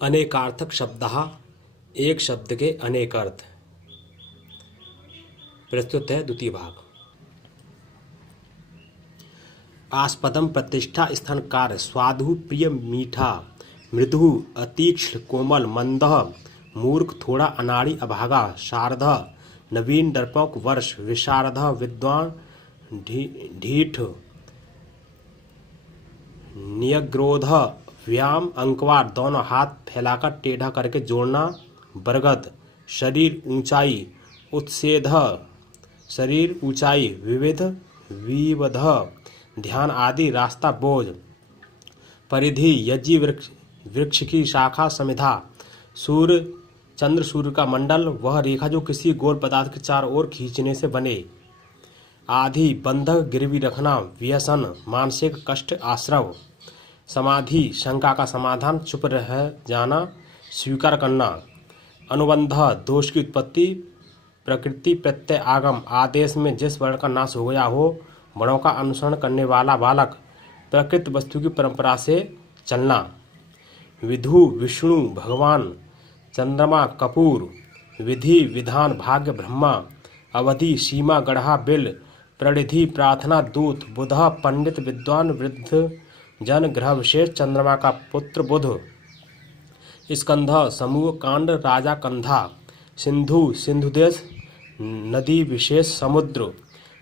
अनेकार्थक शब्दः एक शब्द के अनेक अर्थ। प्रस्तुत है द्वितीय भाग। आस्पदम प्रतिष्ठा स्थान कार्य स्वादु प्रिय मीठा मृदु अतीक्ष्ण कोमल मंदः मूर्ख थोड़ा अनाड़ी अभागा शारद नवीन डरपोक वर्ष विशारद विद्वान ढीठ नियग्रोध व्याम अंकवार दोनों हाथ फैलाकर टेढ़ा करके जोड़ना बरगद शरीर ऊंचाई उत्सेध शरीर ऊंचाई विविध विवध ध्यान आदि रास्ता बोझ परिधि यज्ञ वृक्ष की शाखा समिधा सूर्य चंद्र सूर्य का मंडल वह रेखा जो किसी गोल पदार्थ के चारों ओर खींचने से बने आधि बंधक गिरवी रखना व्यसन मानसिक कष्ट आश्रव समाधि शंका का समाधान चुप रह जाना स्वीकार करना अनुबंध दोष की उत्पत्ति प्रकृति प्रत्यय आगम आदेश में जिस वर्ण का नाश हो गया हो वर्णों का अनुसरण करने वाला बालक प्रकृत वस्तु की परंपरा से चलना विधु विष्णु भगवान चंद्रमा कपूर विधि विधान भाग्य ब्रह्मा अवधि सीमा गढ़ा बिल प्रणिधि प्रार्थना दूत बुध पंडित विद्वान वृद्ध जन ग्रह विशेष चंद्रमा का पुत्र बुध स्कंध समूह कांड राजा कंधा सिंधु सिंधुदेश नदी विशेष समुद्र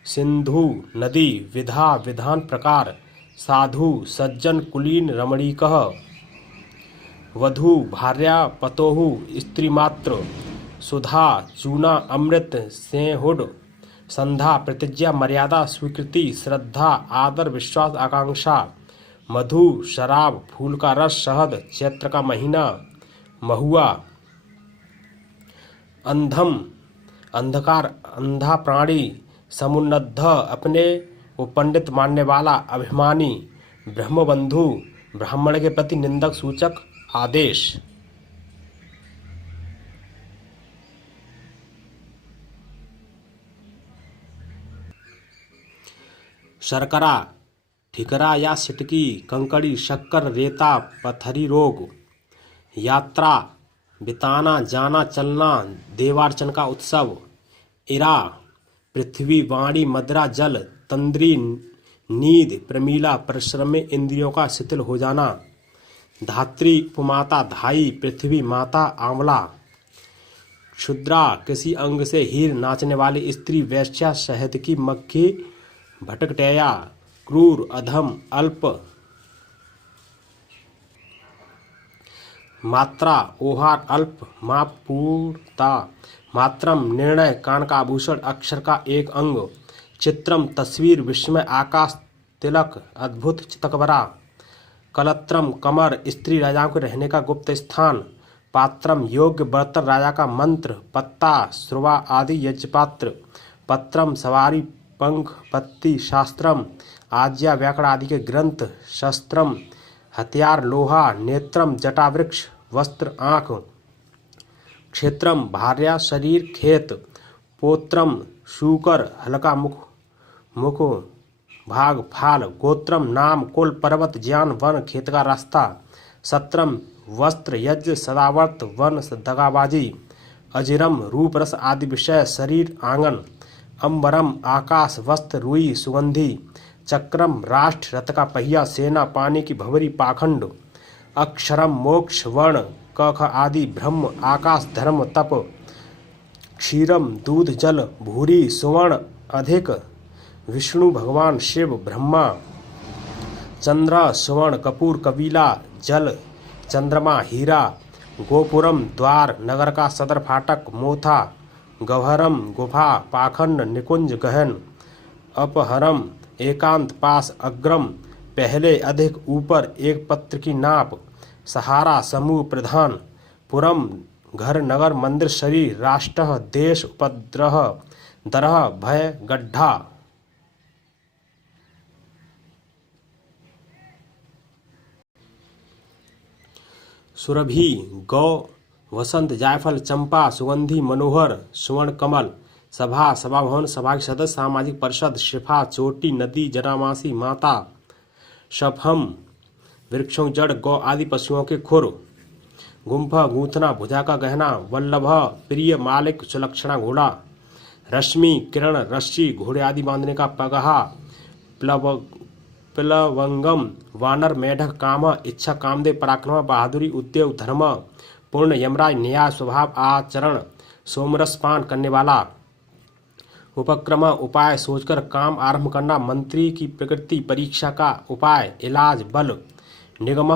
सिंधु नदी विधा विधान प्रकार साधु सज्जन कुलीन रमणीकः वधु भार्या पतोहु स्त्रीमात्र सुधा चूना अमृत सेहुड संधा प्रतिज्ञा मर्यादा स्वीकृति श्रद्धा आदर विश्वास आकांक्षा मधु शराब फूल का रस शहद चैत्र का महीना महुआ अंधम अंधकार अंधा प्राणी समुन्नद्ध अपने को पंडित मानने वाला अभिमानी ब्रह्मबंधु ब्राह्मण के प्रति निंदक सूचक आदेश शर्करा ठिकरा या सिटकी कंकड़ी शक्कर रेता पथरी रोग यात्रा बिताना जाना चलना देवार्चन का उत्सव इरा पृथ्वी वाणी मदरा जल तंद्री नींद प्रमीला परिश्रम में इंद्रियों का शिथिल हो जाना धात्री उपमाता धाई पृथ्वी माता आंवला क्षुद्रा किसी अंग से हीर नाचने वाली स्त्री वैश्या शहद की मक्खी भटकटैया क्रूर अधम अल्प मात्रा ओहार अल्प माप पूर्णता मात्रम निर्णय कान का आभूषण अक्षर का एक अंग चित्रम तस्वीर विस्मय आकाश तिलक अद्भुत चितकबरा कलत्रम कमर स्त्री राजाओं के रहने का गुप्त स्थान पात्रम योग्य बर्तन राजा का मंत्र पत्ता श्रुवा आदि यज्ञपात्र पत्रम सवारी पंख पत्ती शास्त्रम आज्ञा व्याकरण आदि के ग्रंथ शस्त्रम हथियार लोहा नेत्रम जटावृक्ष वस्त्र आँख क्षेत्रम भार्या शरीर खेत पोत्रम शूकर हल्का मुख भाग फाल गोत्रम नाम कुल पर्वत ज्ञान वन खेत का रास्ता सत्रम वस्त्र यज्ञ सदावर्त वन दगाबाजी अजिरम रूप रस आदि विषय शरीर आंगन अंबरम आकाश वस्त्र रुई सुगंधी चक्रम राष्ट्र रथ का पहिया सेना पानी की भंवरी पाखंड अक्षरम मोक्ष वर्ण कख आदि ब्रह्म आकाश धर्म तप क्षीरम दूध जल भूरी सुवर्ण अधिक विष्णु भगवान शिव ब्रह्मा चंद्र सुवर्ण कपूर कबीला जल चंद्रमा हीरा गोपुरम द्वार नगर का सदर फाटक मोथा गह्वरम गुफा पाखंड निकुंज गहन अपहरम एकांत पास अग्रम पहले अधिक ऊपर एक पत्र की नाप सहारा समूह प्रधान पुरम घर नगर मंदिर शरीर राष्ट्र देश उपद्रह दरह भय गड्ढा सुरभि गौ वसंत जायफल चंपा सुगंधी मनोहर सुवर्ण कमल सभा सभाभवन सभा के सदस्य सामाजिक परिषद शिफा चोटी नदी जरामासी माता शफम वृक्षों जड़ गौ आदि पशुओं के खुर गुम्फ गूंथना भुजा का गहना, वल्लभ प्रिय मालिक सुलक्षणा घोड़ा, रश्मि किरण रस्सी घोड़े आदि बांधने का पगहा, प्लव प्लवंगम वानर मेढक काम इच्छा कामदेव पराक्रम बहादुरी उद्योग धर्म पूर्ण यमराज न्याय स्वभाव आचरण सोमरस पान करने वाला, उपक्रम उपाय सोचकर काम आरंभ करना, मंत्री की प्रकृति परीक्षा का उपाय इलाज बल, निगम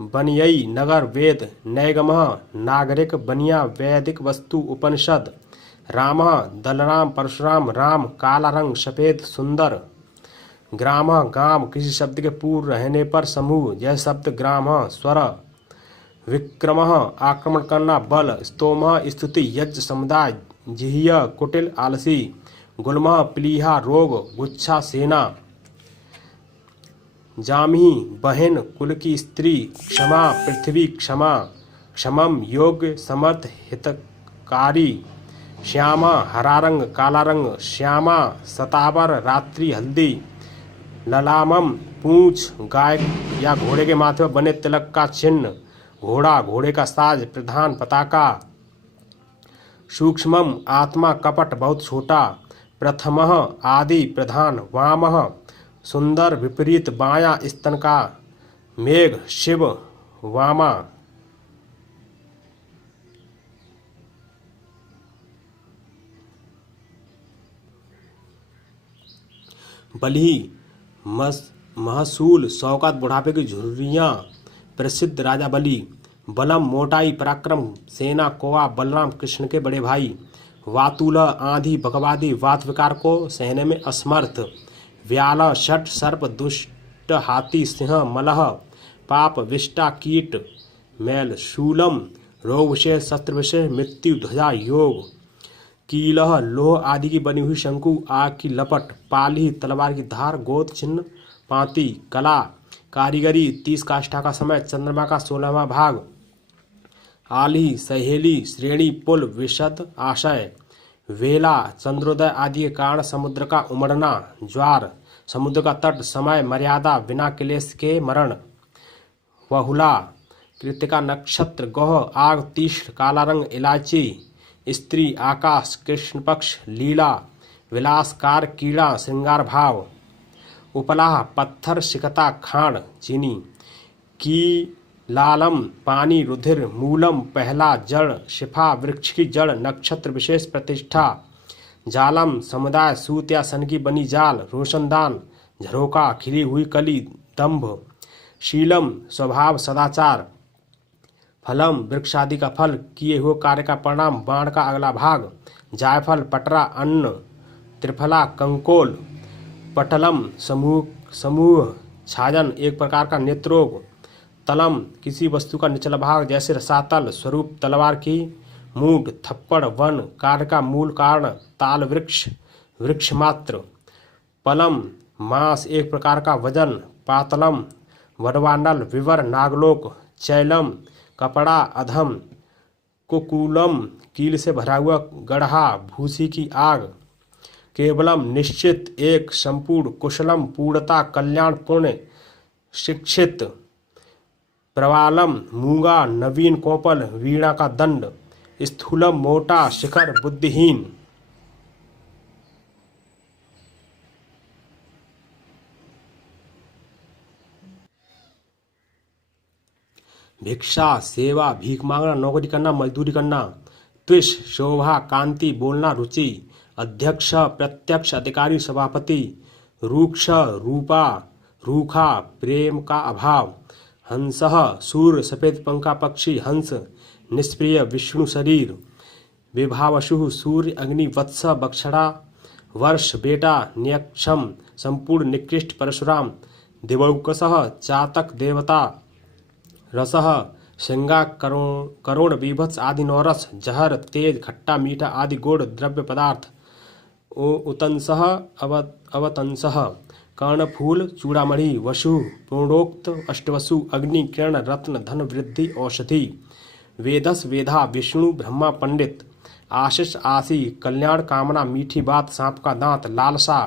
बनियई नगर वेद, नैगम नागरिक बनिया वैदिक वस्तु उपनिषद, राम दलराम परशुराम राम काला रंग सफेद सुंदर, ग्राम गाम किसी शब्द के पूर्व रहने पर समूह, यह शब्द ग्राम स्वर, विक्रम आक्रमण करना बल, स्तोम स्तुति यज्ञ समुदाय, जिह्य कुटिल आलसी, गुल्म प्लीहा रोग गुच्छा सेना, जामी बहन कुल की स्त्री, क्षमा पृथ्वी क्षमा, क्षमम योग्य समर्थ हितकारी, श्यामा हरा रंग काला रंग, श्यामा सतावर रात्रि हल्दी, ललामम पूंछ गाय या घोड़े के माथे पर बने तिलक का चिन्ह, घोड़ा घोड़े का साज प्रधान पताका, सूक्ष्मम आत्मा कपट बहुत छोटा, प्रथमः आदि प्रधान, वामः सुंदर विपरीत बायां स्तन का, मेघ शिव वामा, बलि महसूल शौकत बुढ़ापे की झुर्रियाँ, प्रसिद्ध राजा बलि, बलम मोटाई पराक्रम सेना कोआ बलराम कृष्ण के बड़े भाई, वातुल आंधी बकवादी वात विकार को सहने में असमर्थ, व्याल शट सर्प दुष्ट हाथी सिंह मलह पाप विष्टा कीट मैल शूलम रोग विशेष शस्त्र विशेष मृत्यु ध्वजा योग, कीलह लोह आदि की बनी हुई शंकु आग की लपट, पाली तलवार की धार गोद चिन्ह पाती, कला कारीगरी 30 काष्ठा का समय चंद्रमा का 16वां भाग, आली सहेली श्रेणी पुल विशद आशय, वेला चंद्रोदय आदि के कारण समुद्र का उमड़ना, ज्वार समुद्र का तट समय मर्यादा बिना क्लेश के मरण, बहुला कृतिका नक्षत्र गौह आग तीक्ष्ण काला रंग इलायची, स्त्री आकाश कृष्ण पक्ष लीला विलासकार कीड़ा श्रृंगार भाव, उपलाह पत्थर सिकता खाण चीनी, की लालम पानी रुधिर मूलम पहला जड़ शिफा वृक्ष की जड़ नक्षत्र विशेष प्रतिष्ठा, जालम समुदाय सूत या सन की बनी जाल रोशनदान झरोका खिली हुई कली दंभ, शीलम स्वभाव सदाचार, फलम वृक्षादि का फल किए हुए कार्य का परिणाम बाण का अगला भाग, जायफल पटरा अन्न, त्रिफला कंकोल, पटलम समूह छाजन एक प्रकार का नेत्रोग, तलम किसी वस्तु का निचला भाग जैसे रसातल स्वरूप तलवार की, मूड थप्पड़ वन कार्य का मूल कारण ताल वृक्ष वृक्ष मात्र, पलम मांस एक प्रकार का वजन, पातलम वडवानल विवर नागलोक, चैलम कपड़ा अधम, कुकूलम कील से भरा हुआ गढ़ा भूसी की आग, केवलम निश्चित एक संपूर्ण, कुशलम पूर्णता कल्याण पुण्य शिक्षित, प्रवालम मूंगा नवीन कोपल वीणा का दंड, स्थूलम मोटा शिखर बुद्धिहीन, भिक्षा सेवा भीख मांगना नौकरी करना मजदूरी करना, त्विष शोभा कांति बोलना रुचि, अध्यक्ष प्रत्यक्ष अधिकारी सभापति, रूक्ष रूपा रूखा प्रेम का अभाव, हंसः सूर्य सफेद पंख का पक्षी हंस, निष्प्रिय विष्णु शरीर, विभावशु सूर्य अग्नि वत्स बक्षड़ा वर्ष बेटा न्यक्षम संपूर्ण निकृष्ट परशुराम, दिवौकसः चातक देवता, रसः श्रृंगा करोड़ बीभत्स आदि नौरस, जहर तेज खट्टा मीठा आदि गुड़ द्रव्य पदार्थ, उतंसः अवतंसः कर्णफूल चूड़ामणि वसु पूर्णोक्त अष्टवसु अग्नि किरण रत्न धन वृद्धि औषधि, वेदस वेधा विष्णु ब्रह्मा पंडित, आशीष आशी कल्याण कामना मीठी बात सांप का दांत, लालसा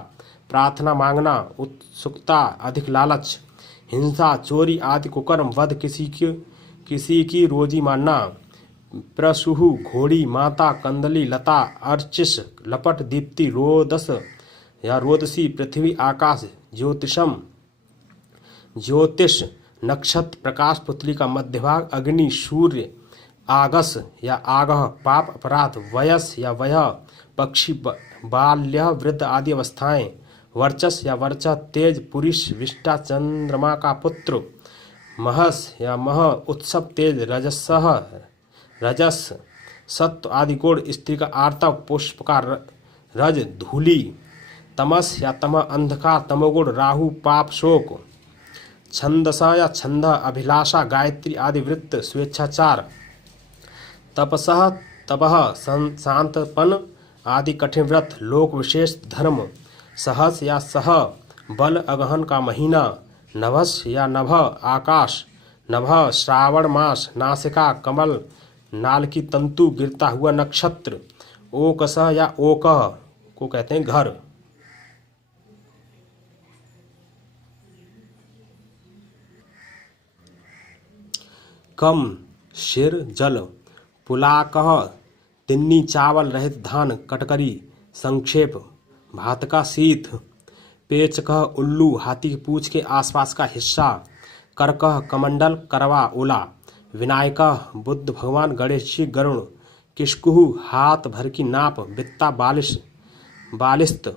प्रार्थना मांगना, उत्सुकता अधिक लालच, हिंसा चोरी आदि कुकर्म, वध किसी की रोजी मानना। प्रसुहु घोड़ी माता कंदली लता अर्चिस लपट दीप्ति रोदस या रोदसी पृथ्वी आकाश ज्योतिषम ज्योतिष नक्षत्र प्रकाश पुतली का मध्य भाग अग्नि सूर्य आगस या आगह पाप अपराध वयस या वय पक्षी बाल्य वृद्ध आदि अवस्थाएं वर्चस या वर्चा तेज पुरुष विष्टा चंद्रमा का पुत्र महस या मह उत्सव तेज रजसह रजस सत्व आदि गुण स्त्री का आर्तव पुष्प का रज धूली तमस या तम अंधकार तमोगुण राहु पाप शोक छंदसा या छंद अभिलाषा गायत्री आदि वृत्त स्वेच्छाचार तपसः तपः शांतपन आदि कठिन व्रत लोक विशेष धर्म सहस या सह बल अगहन का महीना नभस या नभ आकाश नभ श्रावण मास नासिका कमल नाल की तंतु गिरता हुआ नक्षत्र ओकसह या ओकह को कहते हैं घर। कम शिर जल पुलाकह तिन्नी चावल रहित धान कटकरी संक्षेप भात का शीत पेचकह उल्लू हाथी की पूंछ के आसपास का हिस्सा करकह कमंडल करवा ओला विनायकः बुद्ध भगवान गणेश जी गरुण किशकुहु हाथ भर की नाप वित्ता बालिस्त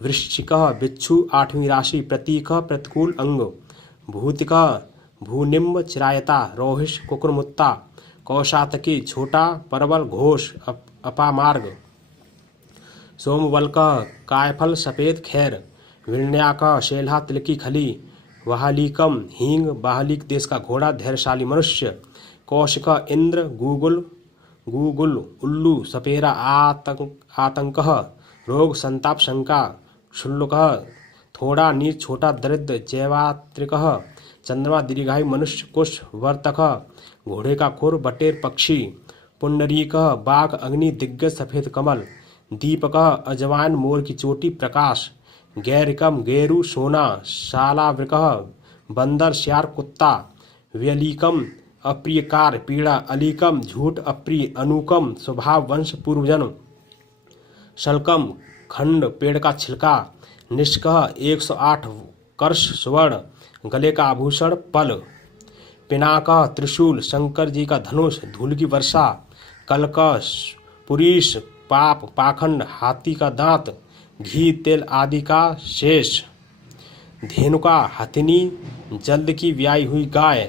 वृश्चिकः बिच्छू आठवीं राशि प्रतीकः प्रतिकूल अंग भूतिकः भूनिम्ब चिरायता रोहिष कुकुरमुत्ता कौशातकी छोटा परवल घोष अपामार्ग सोमवल्कः कायफल सफेद खैर विण्याकः शेल्हा तिलकी खली वहालिकम हींग बाहलिक देश का घोड़ा धैर्यशाली मनुष्य कौशिक इंद्र गूगुल उल्लू सपेरा आतंक रोग संताप शंका शुल्लक थोड़ा नीच छोटा दरिद्र जैवात्रिक चंद्रमा दीर्घायु मनुष्य कुश वर्तक घोड़े का खुर बटेर पक्षी पुंडरीक बाघ अग्नि दिग्गज सफेद कमल दीपक अजवान मोर की चोटी प्रकाश गैरिकम गेरु सोना शालावृक बंदर श्यार कुत्ता व्यलीकम अप्रियकार पीड़ा अलीकम झूठ अप्रिय अनुकम स्वभाव वंश पूर्वजन्म शल्कम खंड पेड़ का छिलका निष्कह 108 कर्ष स्वर्ण गले का आभूषण पल पिनाका त्रिशूल शंकर जी का धनुष धूल की वर्षा कलकश पुरीश पाप पाखंड हाथी का दांत घी तेल आदि का शेष धेनुका हथिनी जल्द की व्याई हुई गाय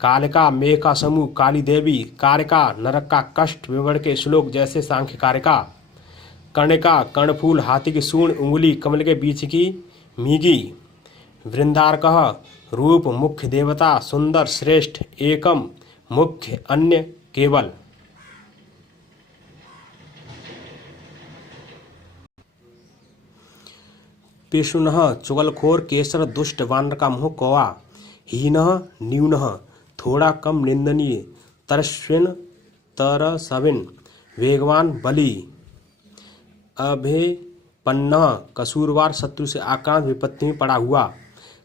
कालिका मेघ का समूह काली देवी कारिका नरक का कष्ट विवरण के श्लोक जैसे सांख्य कारिका कर्णिका कर्णफूल हाथी की सूंड उंगली कमल के बीच की मीगी वृंदारकः रूप मुख्य देवता सुंदर श्रेष्ठ एकम मुख्य अन्य केवल पिशुनः चुगलखोर केसर दुष्ट वानर का मुँह कौवा हीनः न्यूनः थोड़ा कम निंदनीय तरस्विन तरसविन वेगवान बली अभेपन्नः कसूरवार शत्रु से आक्रांत विपत्ति में पड़ा हुआ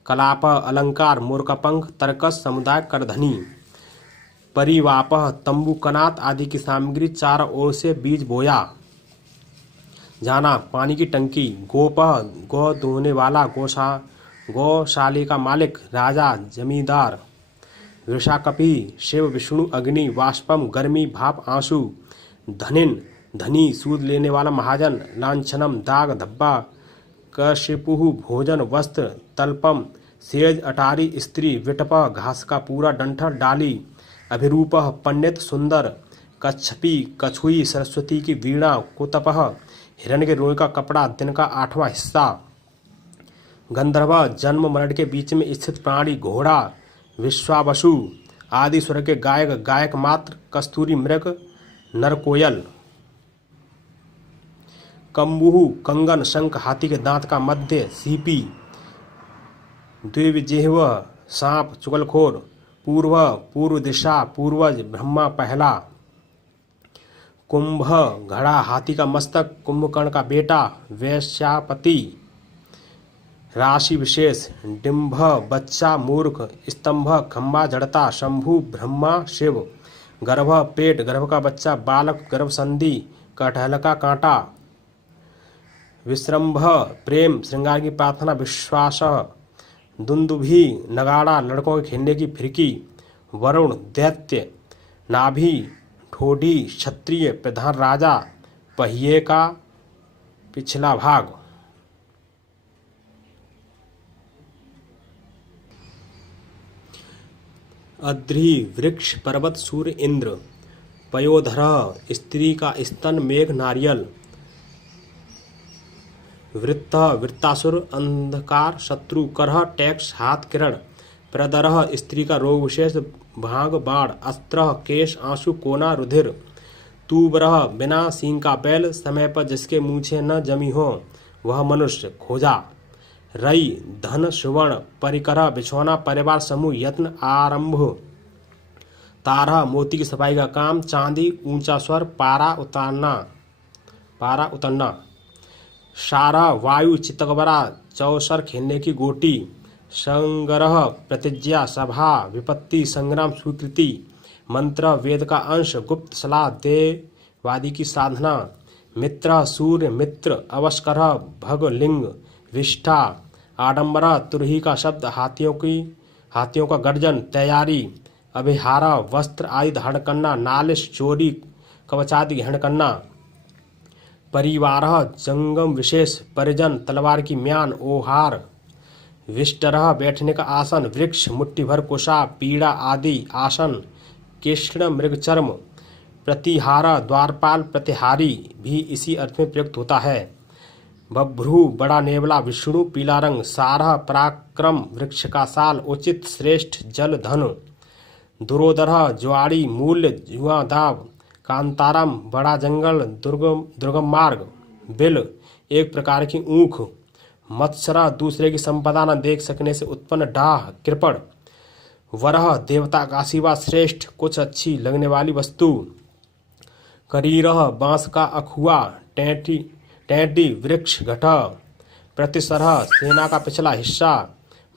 कलाप अलंकार मोर का पंख तर्कस समुदाय करधनी परिवापः तंबू कनात आदि की सामग्री चारों ओर से बीज बोया जाना पानी की टंकी गोपः गौ दोहने वाला गौशाले का मालिक राजा जमींदार वृषाकपि शिव विष्णु अग्नि वाष्पम गर्मी भाप आंसू धनिन धनी सूद लेने वाला महाजन लांछनम दाग धब्बा कशिपुहु भोजन वस्त्र तल्पम सेज अटारी स्त्री विटप घास का पूरा डंठल डाली अभिरूप पंडित सुंदर कच्छपी कछुई सरस्वती की वीणा कुतप हिरण के रोए का कपड़ा दिन का 8वां हिस्सा गंधर्व जन्म मरण के बीच में स्थित प्राणी घोड़ा विश्वावसु आदि स्वर के गायक गायक मात्र कस्तूरी मृग नरकोयल कंबुहु कंगन शंख हाथी के दांत का मध्य सीपी द्विविजेह सांप चुगलखोर पूर्व दिशा पूर्वज ब्रह्मा पहला कुंभ घड़ा हाथी का मस्तक कुंभकर्ण का बेटा वैश्यापति राशि विशेष डिंभ बच्चा मूर्ख स्तंभ खंबा जड़ता शंभु ब्रह्मा शिव गर्भ पेट गर्भ का बच्चा बालक गर्भ संधि कटहल का कांटा विश्रंभ प्रेम श्रृंगार की प्रार्थना विश्वास दुंदुभी नगाड़ा लड़कों के खेलने की फिरकी वरुण दैत्य नाभि ठोडी क्षत्रिय प्रधान राजा पहिए का पिछला भाग अद्रि वृक्ष पर्वत सूर्य इंद्र पयोधर स्त्री का स्तन मेघ नारियल वृत्त वृत्तासुर अंधकार शत्रु करह टैक्स हाथ किरण प्रदरह स्त्री का रोग विशेष भाग बाण अस्त्र केश आंसू कोना रुधिर तूबरह बिना सींग का बैल समय पर जिसके मूछे न जमी हो वह मनुष्य खोजा रई धन सुवर्ण परिकर बिछौना परिवार समूह यत्न आरंभ तारा मोती की सफाई का काम चांदी ऊंचा स्वर पारा उतरना सारा वायु चितकबरा चौसर खेलने की गोटी संग्रह प्रतिज्ञा सभा विपत्ति संग्राम स्वीकृति मंत्र वेद का अंश गुप्त सलाह देवादि की साधना मित्र सूर्य मित्र अवस्कर भगलिंग विष्ठा आडंबरा तुरही का शब्द हाथियों का गर्जन तैयारी अभिहारा वस्त्र आदि धारण करना नालिश चोरी कवचादि ग्रहण करना परिवार जंगम विशेष परिजन तलवार की म्यान ओहार विष्टरह बैठने का आसन वृक्ष मुट्ठी भर कुशा पीड़ा आदि आसन कृष्ण मृगचर्म प्रतिहारा द्वारपाल प्रतिहारी भी इसी अर्थ में प्रयुक्त होता है बभ्रू बड़ा नेवला विष्णु पीला रंग सारह पराक्रम वृक्ष का साल उचित श्रेष्ठ जल धन दुरोदरह ज्वाड़ी मूल्य जुआ दाव कांतारम बड़ा जंगल दुर्गम मार्ग बिल एक प्रकार की ऊख मत्सरा दूसरे की संपदा न देख सकने से उत्पन्न डाह कृपण वरह देवता का आशीर्वाद श्रेष्ठ कुछ अच्छी लगने वाली वस्तु करीरह बांस का अखुआ टैंटी वृक्ष घट प्रतिसरह सेना का पिछला हिस्सा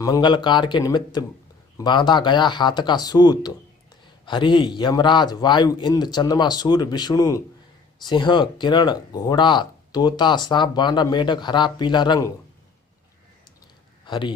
मंगलकार के निमित्त बांधा गया हाथ का सूत हरि यमराज वायु इंद्र चंद्रमा सूर्य विष्णु सिंह किरण घोड़ा तोता सांप बांडा मेढक हरा पीला रंग हरि।